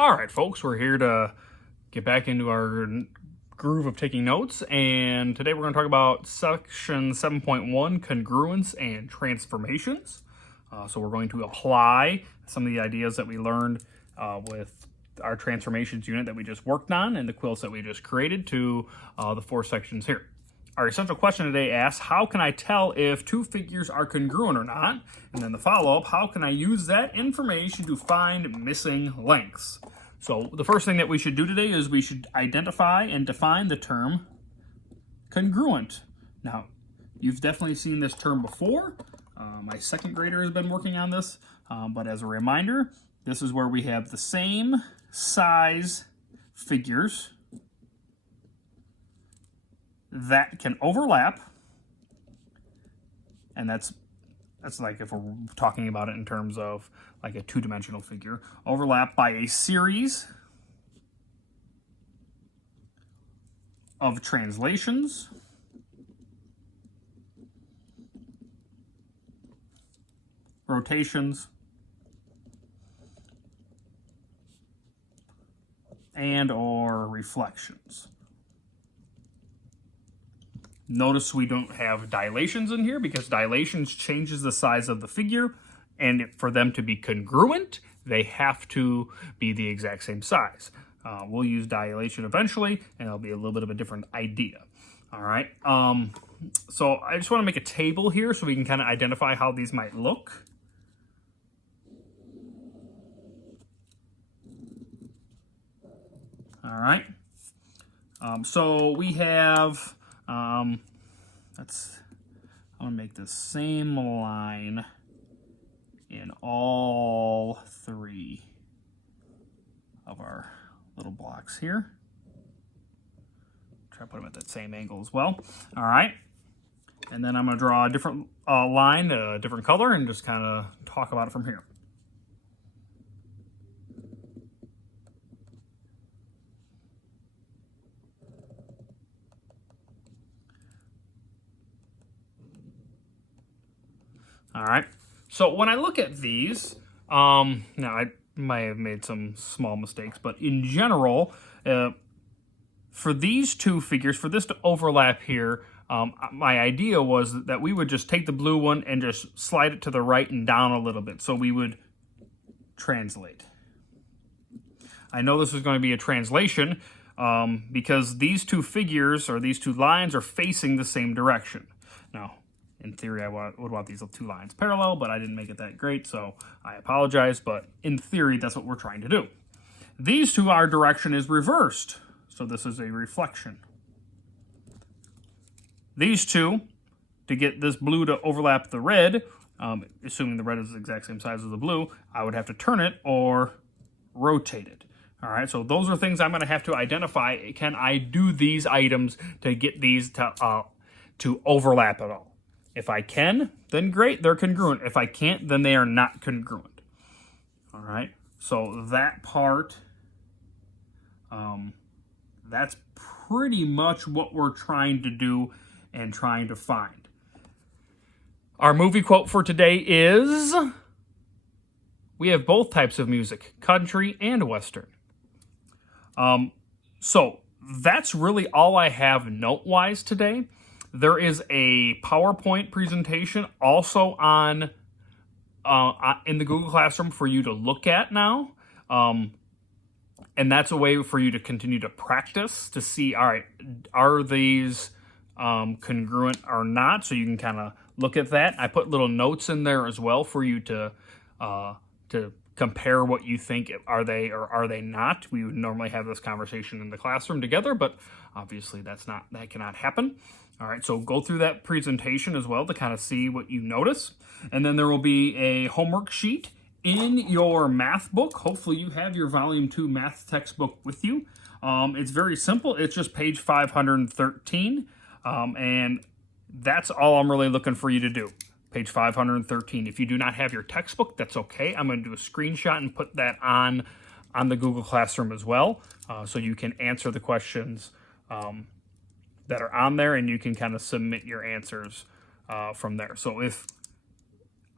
All right, folks, we're here to get back into our groove of taking notes, and today we're going to talk about section 7.1, Congruence and Transformations. So we're going to apply some of the ideas that we learned with our transformations unit that we just worked on and the quilts that we just created to the four sections here. Our essential question today asks, how can I tell if two figures are congruent or not? And then the follow-up, how can I use that information to find missing lengths? So the first thing that we should do today is we should identify and define the term congruent. Now, you've definitely seen this term before. My second grader has been working on this, but as a reminder, this is where we have the same size figures that can overlap, and that's like if we're talking about it in terms of like a two-dimensional figure, overlap by a series of translations rotations and or reflections. Notice we don't have dilations in here because dilations changes the size of the figure, and for them to be congruent, they have to be the exact same size. We'll use dilation eventually, and it'll be a little bit of a different idea. All right. So I just want to make a table here so we can kind of identify how these might look. All right. So we have, I'm gonna make the same line in all three of our little blocks here. Try to put them at that same angle as well. All right. And then I'm gonna draw a different line, a different color, and just kind of talk about it from here. All right, so when I look at these, now I might have made some small mistakes, but in general, for these two figures, for this to overlap here, my idea was that we would just take the blue one and just slide it to the right and down a little bit, so we would translate. I know this is going to be a translation because these two figures, or these two lines, are facing the same direction. Now, in theory, I would want these two lines parallel, but I didn't make it that great, so I apologize. But in theory, that's what we're trying to do. These two, our direction is reversed, so this is a reflection. These two, to get this blue to overlap the red, assuming the red is the exact same size as the blue, I would have to turn it or rotate it. All right, so those are things I'm going to have to identify. Can I do these items to get these to overlap at all? If I can, then great, they're congruent. If I can't, then they are not congruent. All right, so that part, that's pretty much what we're trying to do and trying to find. Our movie quote for today is, we have both types of music, country and Western. So that's really all I have note-wise today. There is a PowerPoint presentation also on in the Google Classroom for you to look at now. And that's a way for you to continue to practice to see, all right, are these congruent or not? So you can kind of look at that. I put little notes in there as well for you to compare what you think, are they or are they not. We would normally have this conversation in the classroom together, but obviously that cannot happen. All right, so go through that presentation as well to kind of see what you notice. And then there will be a homework sheet in your math book. Hopefully you have your volume 2 math textbook with you. It's very simple. It's just page 513. And that's all I'm really looking for you to do. Page 513. If you do not have your textbook, that's okay. I'm going to do a screenshot and put that on the Google Classroom as well, so you can answer the questions that are on there, and you can kind of submit your answers from there. So if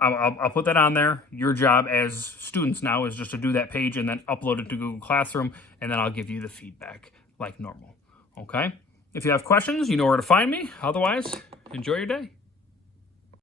I'll put that on there. Your job as students now is just to do that page and then upload it to Google Classroom, and then I'll give you the feedback like normal. Okay? If you have questions, you know where to find me. Otherwise, enjoy your day.